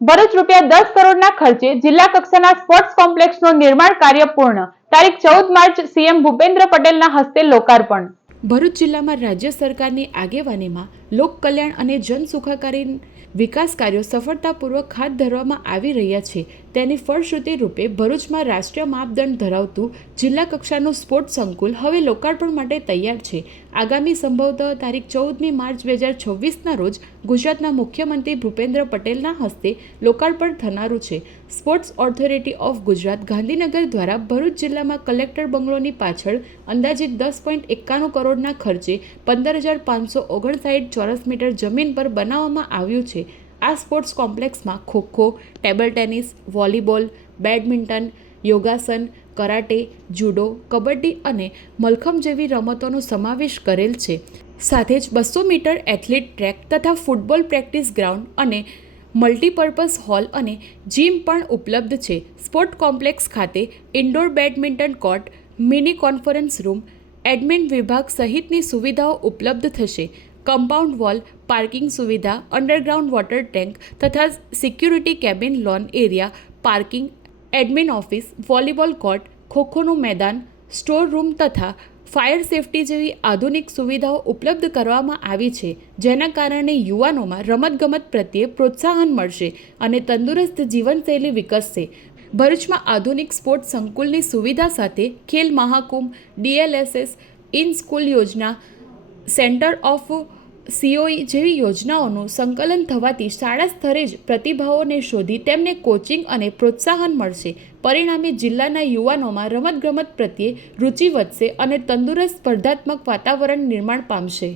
ભરૂચ ₹10 કરોડના ખર્ચે જિલ્લા કક્ષાના સ્પોર્ટ્સ કોમ્પ્લેક્સનું નિર્માણ કાર્ય પૂર્ણ. તારીખ 14 માર્ચ સીએમ ભૂપેન્દ્ર પટેલના હસ્તે લોકાર્પણ. ભરૂચ જિલ્લામાં રાજ્ય સરકારની આગેવાનીમાં લોક કલ્યાણ અને જન સુખાકારી વિકાસ કાર્યો સફળતાપૂર્વક હાથ ધરવામાં આવી રહ્યા છે. તેની ફળશ્રુતિ રૂપે ભરૂચમાં રાષ્ટ્રીય માપદંડ ધરાવતું જિલ્લા કક્ષાનું સ્પોર્ટ્સ સંકુલ હવે લોકાર્પણ માટે તૈયાર છે. આગામી સંભવતઃ તારીખ 14મી માર્ચ 2026ના રોજ ગુજરાતના મુખ્યમંત્રી ભૂપેન્દ્ર પટેલના હસ્તે લોકાર્પણ થનારું છે. Sports authority of Gujarat Gandhinagar દ્વારા ભરૂચ જિલ્લામાં કલેક્ટર બંગલોની પાછળ અંદાજિત 10.91 કરોડના ખર્ચે 15,559 ચોરસ મીટર જમીન પર બનાવવામાં આવ્યું છે. આ સ્પોર્ટ્સ કોમ્પ્લેક્સમાં kho kho, table tennis, volleyball, badminton, યોગાસન, કરાટે, જુડો, કબડ્ડી અને મલખંભ જેવી રમતોનો સમાવેશ કરેલ છે. સાથે જ 200 મીટર એથ્લેટ ટ્રેક તથા ફૂટબોલ પ્રેક્ટિસ ગ્રાઉન્ડ અને મલ્ટીપર્પઝ હોલ અને જીમ પણ ઉપલબ્ધ છે. સ્પોર્ટ કોમ્પ્લેક્સ ખાતે indoor badminton court, mini conference room, admin વિભાગ સહિતની સુવિધાઓ ઉપલબ્ધ થશે. કમ્પાઉન્ડ વોલ, પાર્કિંગ સુવિધા, અંડરગ્રાઉન્ડ વોટર ટેન્ક તથા security cabin, lawn area, parking, admin office, volleyball court, ખોખોનું મેદાન, સ્ટોર રૂમ તથા ફાયર સેફટી જેવી આધુનિક સુવિધાઓ ઉપલબ્ધ કરવામાં આવી છે, જેના કારણે યુવાનોમાં રમતગમત પ્રત્યે પ્રોત્સાહન મળશે અને તંદુરસ્ત જીવનશૈલી વિકસશે. ભરૂચમાં આધુનિક સ્પોર્ટ્સ સંકુલની સુવિધા સાથે Khel Mahakumbh, DLSS, in school યોજના, સેન્ટર ઓફ COE જેવી યોજનાઓનું સંકલન થવાથી શાળા સ્તરે જ પ્રતિભાઓને શોધી તેમને કોચિંગ અને પ્રોત્સાહન મળશે. પરિણામે જિલ્લાના યુવાનોમાં રમતગમત પ્રત્યે રુચિ વધશે અને તંદુરસ્ત સ્પર્ધાત્મક વાતાવરણ નિર્માણ પામશે.